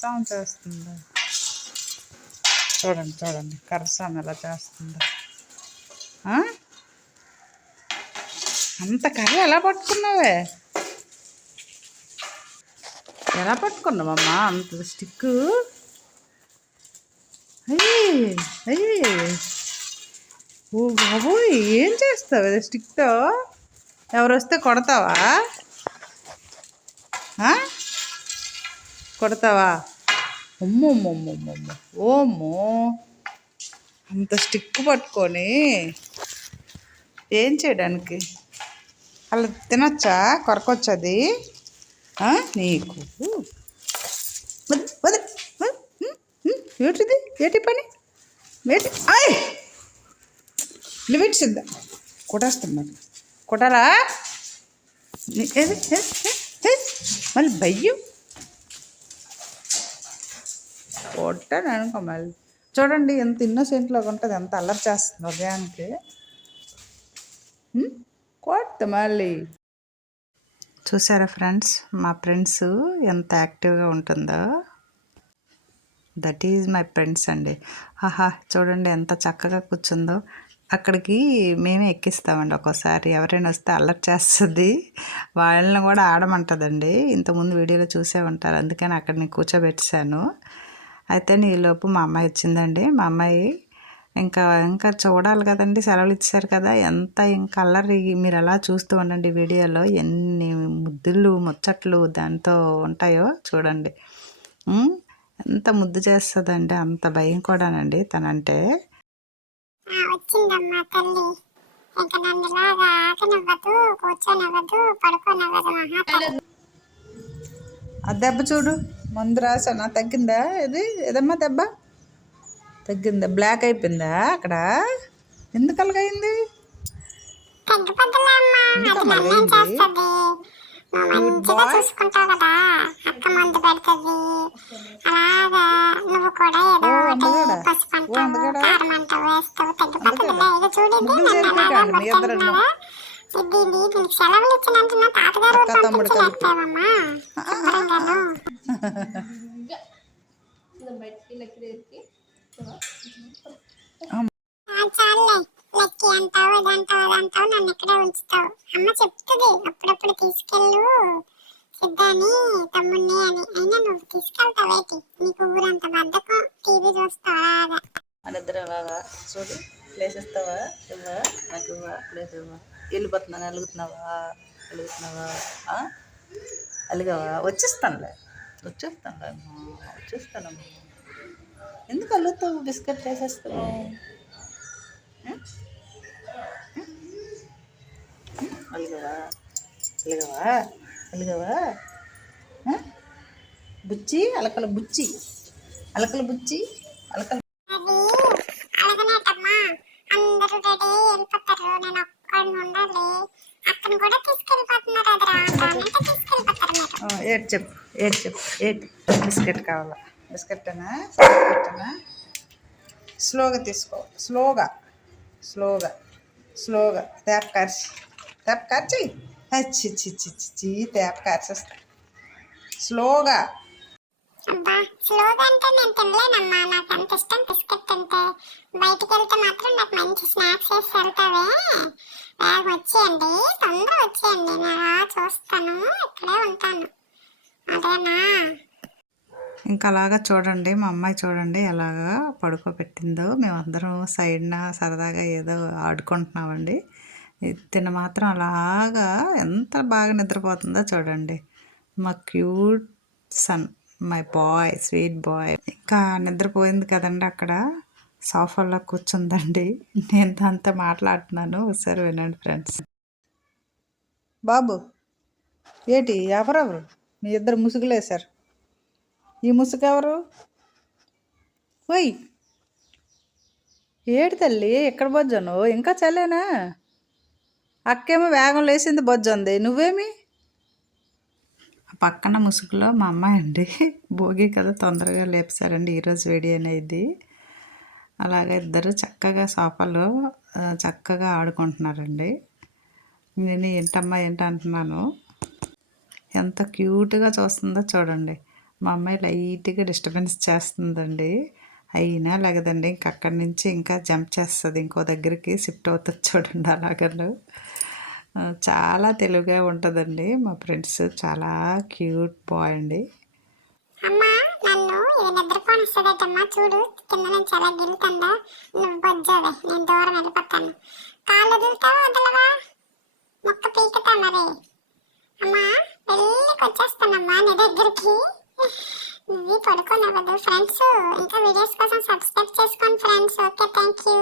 కర్రసాము చేస్తుందా చూడండి, చూడండి కర్రసాము ఎలా చేస్తుందా. అంత కర్ర ఎలా పట్టుకున్నావే? ఎలా పట్టుకున్నావమ్మా అంత స్టిక్కు? అయ్యి అయ్యి, ఓ బాబోయ్, ఏం చేస్తావు అది స్టిక్తో? ఎవరు వస్తే కొడతావా? కొడతావా? అమ్మమ్మమ్మమ్మమ్మ, ఓమ్మో, అంత స్టిక్ పట్టుకొని ఏం చేయడానికి? అలా తినచ్చా? కొరకొచ్చది నీకు? ఏటిది? ఏటి పని? ఏటి లిమిట్ సిద్ధ కొట్టేస్తున్నారు. కొట్టారా? మళ్ళీ భయ్యం కొట్టాను అనుకో. మళ్ళీ చూడండి ఎంత ఇన్నోసెంట్లాగా ఉంటుంది, ఎంత అల్లరి చేస్తుంది ఉదయానికి. కొట్ట మళ్ళీ. చూసారా ఫ్రెండ్స్, మా ఫ్రెండ్స్ ఎంత యాక్టివ్గా ఉంటుందో. దట్ ఈజ్ మై ఫ్రెండ్స్ అండి. ఆహా, చూడండి ఎంత చక్కగా కూర్చుందో. అక్కడికి మేమే ఎక్కిస్తామండి ఒక్కోసారి. ఎవరైనా వస్తే అల్లరి చేస్తుంది, వాళ్ళని కూడా ఆడమంటుందండి. ఇంతకుముందు వీడియోలో చూసే ఉంటారు, అందుకని అక్కడ నేను కూర్చోబెట్టాను. అయితే ఈలోపు మా అమ్మాయి వచ్చిందండి. మా అమ్మాయి ఇంకా ఇంకా చూడాలి కదండి, సెలవులు ఇచ్చారు కదా, ఎంత ఇంకా అల్లరి. మీరు ఎలా చూస్తూ ఉండండి వీడియోలో, ఎన్ని ముద్దులు ముచ్చట్లు దాంతో ఉంటాయో చూడండి. ఎంత ముద్దు చేస్తుందండి, అంత భయం కూడానండి తనంటే. వచ్చిందమ్మా తల్లి, ఇంకా నన్నులాగా ఆకనివ్వదు, కూర్చోనివ్వదు, పడుకోనివ్వదు. ఆ దెబ్బ చూడు, మందు రాసానా? తగ్గిందా? ఇది ఏదమ్మా దెబ్బ తగ్గిందా? బ్లాక్ అయిపోయిందా అక్కడ? ఎందుకు అలాగైంది? చూసుకుంటావు కదా, అక్క మందు పెడుతుంది. అలాగా నువ్వు కూడా ఏదో ఒకటి పసుపు అంటావు, కారం అంటావు, వేస్తావు, తగ్గిపోతుందిలే. ఇక చూడండి, దీనికి సెలవులు ఇచ్చినంటున్నా తాతగారు పంపించలేకపోయావమ్మా. చాలే, లక్కీ అంటావు, ఇదంటావు, అదంటావు, నన్ను ఇక్కడే ఉంచుతావు. అమ్మ చెప్తుంది అప్పుడప్పుడు తీసుకెళ్ళు సిద్ధాని, తమ్ముడిని అని. అయినా నువ్వు తీసుకెళ్తావేటి? నీకు ఊరంత బద్దకం, టీవీ చూస్తావా? నిద్రలాగా చూడు, ప్లేస్ ఇస్తావా? ఇవ్వా నాకు, ఇవ్వా ప్లేస్ ఇవ్వా. వెళ్ళిపోతున్నాను, అలుగుతున్నావా? అలిగావా? వచ్చేస్తానులే వచ్చేస్తానమ్మా. ఎందుకు అలుగుతావు? బిస్కెట్ వేసేస్తావు. అలిగావా? బుచ్చి, అలకల బుచ్చి, అలకల బుచ్చి, అలకల. ఏడు చెప్పు, ఏటి బిస్కెట్ కావాలా? బిస్కెట్టేనా? స్లోగా తీసుకో, స్లోగా తేప కార్చి చి తేప కార్చేస్తా. స్లోగా అంటే నేను తినలేనమ్మా, నాకు అంత ఇష్టం బిస్కెట్ అంటే. బయటికి వెళ్తే మాత్రం నాకు మంచి స్నాక్స్ వేసి వెళ్తావే. వచ్చేయండి, తొందరగా వచ్చేయండి, నేను చూస్తాను, ఇక్కడే ఉంటాను, అదేనా? ఇంకా అలాగా చూడండి, మా అమ్మాయి చూడండి ఎలాగా పడుకోబెట్టిందో. మేమందరం సైడ్న సరదాగా ఏదో ఆడుకుంటున్నామండి. తిన మాత్రం అలాగా ఎంత బాగా నిద్రపోతుందో చూడండి. మా cute son, my boy, sweet boy. ఇంకా నిద్రపోయింది కదండి, అక్కడ సోఫాలో కూర్చుందండి. నేను దాంతో మాట్లాడుతున్నాను, ఒకసారి వినండి ఫ్రెండ్స్. బాబు ఏటి, ఎవరెవరు మీ ఇద్దరు ముసుగులేశారు? ఈ ముసుగెవరు? ఓయ్ ఏడు తల్లి, ఎక్కడ బొజ్జాను? ఇంకా చల్లేనా? అక్కేమో వేగం లేచింది, బొజ్జుంది, నువ్వేమి? పక్కన ముసుగులో మా అమ్మాయి అండి. భోగి కదా, తొందరగా లేపుతారండి ఈరోజు వీడియో అనేది. అలాగే ఇద్దరు చక్కగా సోఫాలో చక్కగా ఆడుకుంటున్నారండి. నేను ఏంటమ్మా ఏంటంటున్నాను. ఎంత క్యూట్గా చూస్తుందో చూడండి. మా అమ్మాయి లైట్గా డిస్టర్బెన్స్ చేస్తుందండి. అయినా లెగదండి. ఇంక అక్కడి నుంచి ఇంకా జంప్ చేస్తుంది. ఇంకో దగ్గరికి షిఫ్ట్ అవుతుంది చూడండి అలాగను. చాలా తెలివిగా ఉంటుందండి. మా ఫ్రెండ్స్ చాలా క్యూట్ బాయ్ అండి. అమ్మా నన్ను ఇది నిద్రపోని వస్తుందటమ్మా, చూడు కింద నుంచి అలా గిలుతుందా. నువ్వు బొజ్జావే, నేను దూరం వెళ్ళిపోతాను. కాళ్ళు వదులుతావా వదలవా? మొక్క పీకుతా మరి. అమ్మా వెళ్ళికి వచ్చేస్తానమ్మా నీ దగ్గరికి. నువ్వు పడుకోనవ్వదు. ఫ్రెండ్స్ ఇంకా వీడియోస్ కోసం సబ్స్క్రైబ్ చేసుకోండి ఫ్రెండ్స్. Okay, thank you.